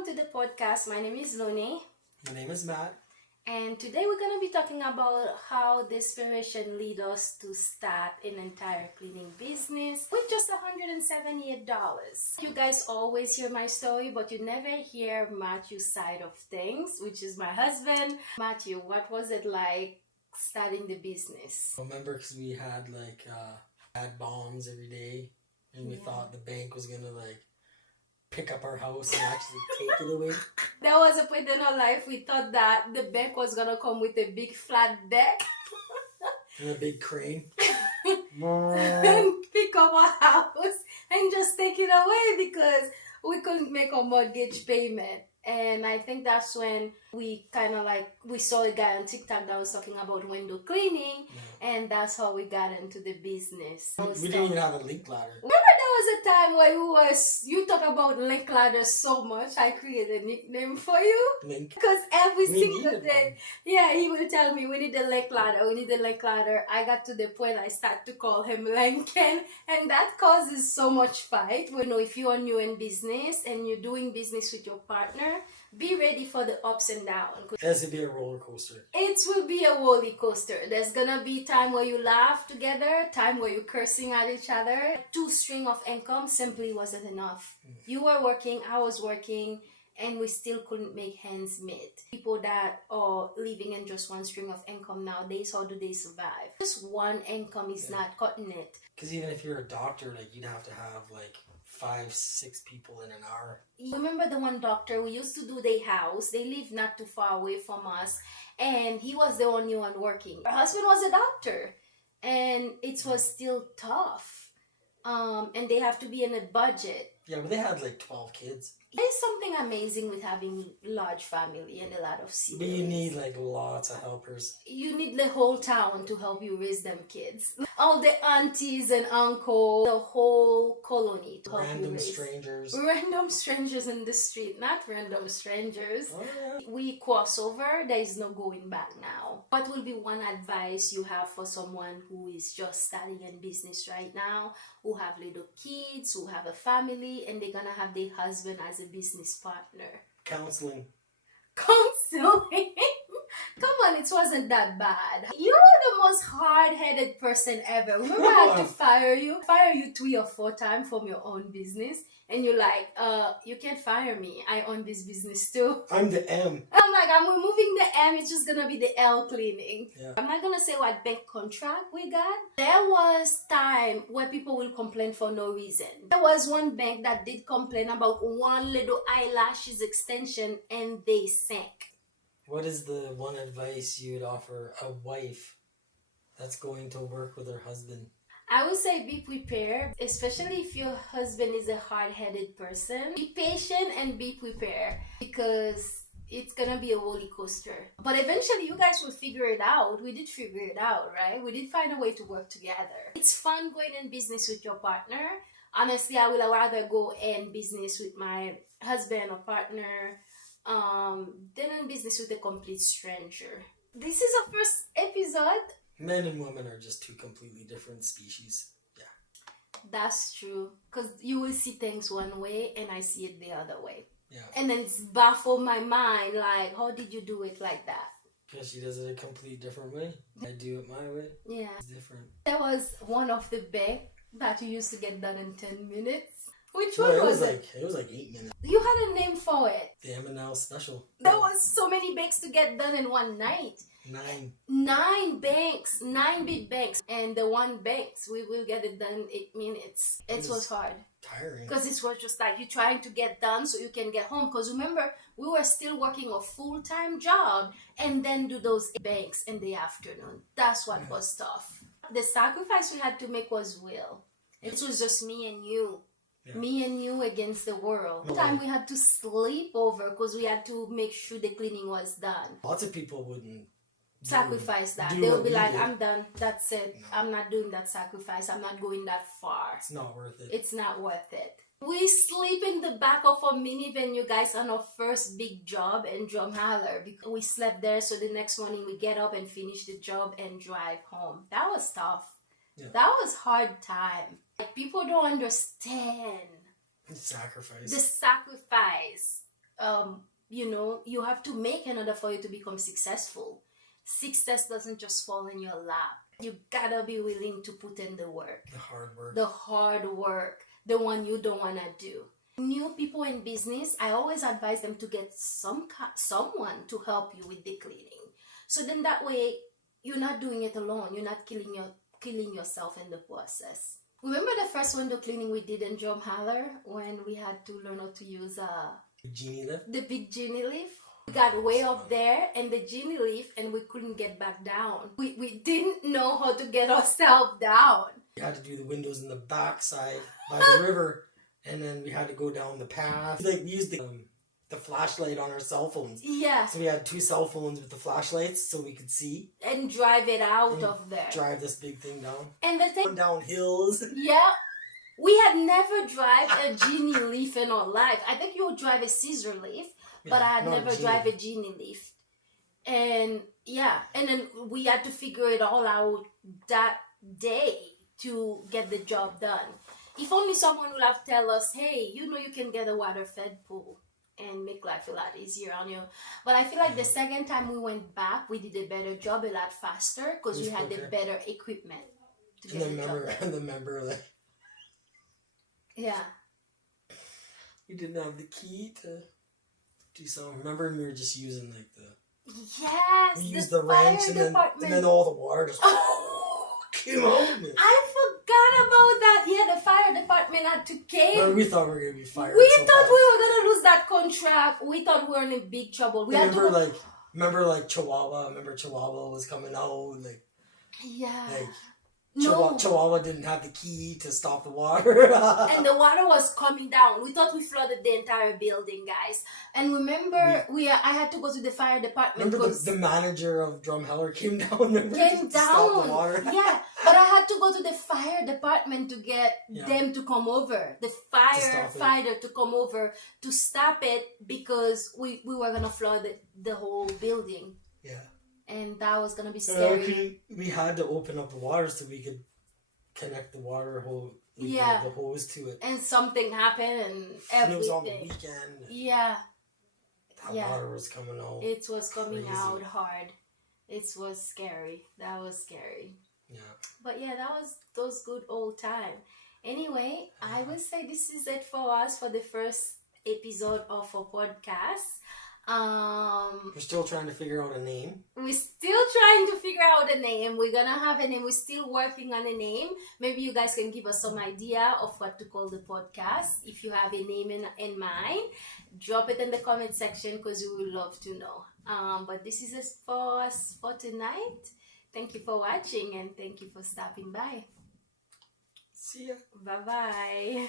welcome to the podcast. My name is Lone, My name is Matt. and today we're going to be talking about how desperation lead us to start an entire cleaning business with just $178. You guys always hear my story, but you never hear Matthew's side of things, which is my husband. Matthew, what was it like starting the business? Remember, because we had had bonds every day, and we thought the bank was gonna pick up our house and actually take it away. There was a point in our life we thought that the bank was gonna come with a big flat deck And a big crane. and pick up our house and just take it away because we couldn't make a mortgage payment. And I think that's when we we saw a guy on TikTok that was talking about window cleaning, and that's how we got into the business. We didn't even have a link ladder. Remember there was a time where you talk about link ladders so much, I created a nickname for you. Link. Because every We single needed day, he will tell me, we need a link ladder, we need a link ladder. I got to the point I start to call him Lincoln, and that causes so much fight. If you're new in business and you're doing business with your partner, be ready for the ups and downs. It has to be a roller coaster. It will be a roller coaster. There's gonna be time where you laugh together, time where you're cursing at each other. 2 streams of income simply wasn't enough. You were working, I was working, and we still couldn't make ends meet. People that are living in just 1 stream of income nowadays, how do they survive? Just one income is not cutting it. Because even if you're a doctor, you'd have to have 5-6 people in an hour. Remember the one doctor we used to do their house? They live not too far away from us, and he was the only one working. Her husband was a doctor, and it was still tough. And they have to be in a budget. Yeah, but they had 12 kids. There's something amazing with having large family and a lot of siblings. But you need lots of helpers. You need the whole town to help you raise them kids. All the aunties and uncles, the whole colony to help you raise. Random strangers in the street, not random strangers. Oh, yeah. We cross over, there is no going back now. What will be one advice you have for someone who is just starting in business right now, who have little kids, who have a family, and they're gonna have their husband as a business partner? Counseling. Counseling? Come on, it wasn't that bad. You're the most hard-headed person ever. Remember I had to fire you 3 or 4 times from your own business, and you're like, you can't fire me. I own this business too. I'm the M. I'm like, I'm removing the M, it's just gonna be the L cleaning. Yeah. I'm not gonna say what bank contract we got. There was time where people will complain for no reason. There was one bank that did complain about one little eyelashes extension, and they sank. What is the one advice you would offer a wife that's going to work with her husband? I would say be prepared, especially if your husband is a hard-headed person. Be patient and be prepared, because it's gonna be a roller coaster. But eventually you guys will figure it out. We did figure it out, right? We did find a way to work together. It's fun going in business with your partner. Honestly, I would rather go in business with my husband or partner than in business with a complete stranger. This is our first episode. Men and women are just 2 completely different species. Yeah. That's true. Because you will see things one way and I see it the other way. Yeah. And then it's baffled my mind, how did you do it like that? Because she does it a complete different way. I do it my way. Yeah. It's different. There was one of the bank that you used to get done in 10 minutes. Which No, one was it? It was 8 minutes. You had a name for it. The M&L special. There was so many banks to get done in one night. 9. 9 banks, 9 big banks, and the one banks we will get it done in 8 minutes. It was hard. Tiring. Because it was just you trying to get done so you can get home. Because remember, we were still working a full-time job and then do those banks in the afternoon. That's what was tough. The sacrifice we had to make was real. It was just me and you. Yeah. Me and you against the world. Sometimes we had to sleep over because we had to make sure the cleaning was done. Lots of people wouldn't sacrifice that. They would be like, I'm done. That's it. No. I'm not doing that sacrifice. I'm not going that far. It's not worth it. It's not worth it. We sleep in the back of a minivan, you guys, on our first big job in Drumheller. Because we slept there, so the next morning we get up and finish the job and drive home. That was tough. Yeah. That was hard time. People don't understand the sacrifice. you have to make in order for you to become successful. Success doesn't just fall in your lap. You gotta be willing to put in the work. The hard work. The hard work. The one you don't wanna do. New people in business, I always advise them to get someone to help you with the cleaning. So then that way you're not doing it alone. You're not killing yourself in the process. Remember the first window cleaning we did in Drumheller when we had to learn how to use Genie lift? the big genie lift? We got way up there and the genie lift and we couldn't get back down. We didn't know how to get ourselves down. We had to do the windows in the backside by the river, and then we had to go down the path. Like, we used the flashlight on our cell phones. Yeah. So we had 2 cell phones with the flashlights so we could see. And drive it out of there. Drive this big thing down. And the thing... Down hills. Yeah. We had never drive a genie lift in our life. I think you would drive a scissor lift, but I had never drive a genie lift. And yeah, and then we had to figure it all out that day to get the job done. If only someone would have tell us, hey, you can get a water-fed pool and make life a lot easier on you. But I feel like the second time we went back, we did a better job, a lot faster, because we had the better equipment to get the job done. And remember, like... Yeah. We didn't have the key to do something. Remember, we were just using like the... Yes! We used the wrench and then all the water just came out. I forgot about that. Yeah, the fire department had to came. But we thought we were going to be fired. We thought we were going to lose that contract. We thought we were in big trouble. Remember Chihuahua? Remember Chihuahua was coming out? Like, yeah. Like, No. Chihuahua didn't have the key to stop the water. And the water was coming down. We thought we flooded the entire building, guys. And remember, I had to go to the fire department. Remember the manager of Drumheller came down? Remember, came down. Stop the water? Yeah, but I had to go to the fire department to get them to come over. The firefighter to come over to stop it because we were going to flood the whole building. Yeah. And that was gonna be scary. We had to open up the water so we could connect the water hose, the hose to it. And something happened, and everything. And it was on the weekend. Yeah. That water was coming out. It was coming out hard. It was scary. That was scary. Yeah. But yeah, that was those good old times. Anyway, I would say this is it for us for the first episode of our podcast. We're still trying to figure out a name. We're still trying to figure out a name. We're gonna have a name. We're still working on a name. Maybe you guys can give us some idea of what to call the podcast. If you have a name in mind, drop it in the comment section because we would love to know. But this is it for us for tonight. Thank you for watching and thank you for stopping by. See ya. Bye-bye.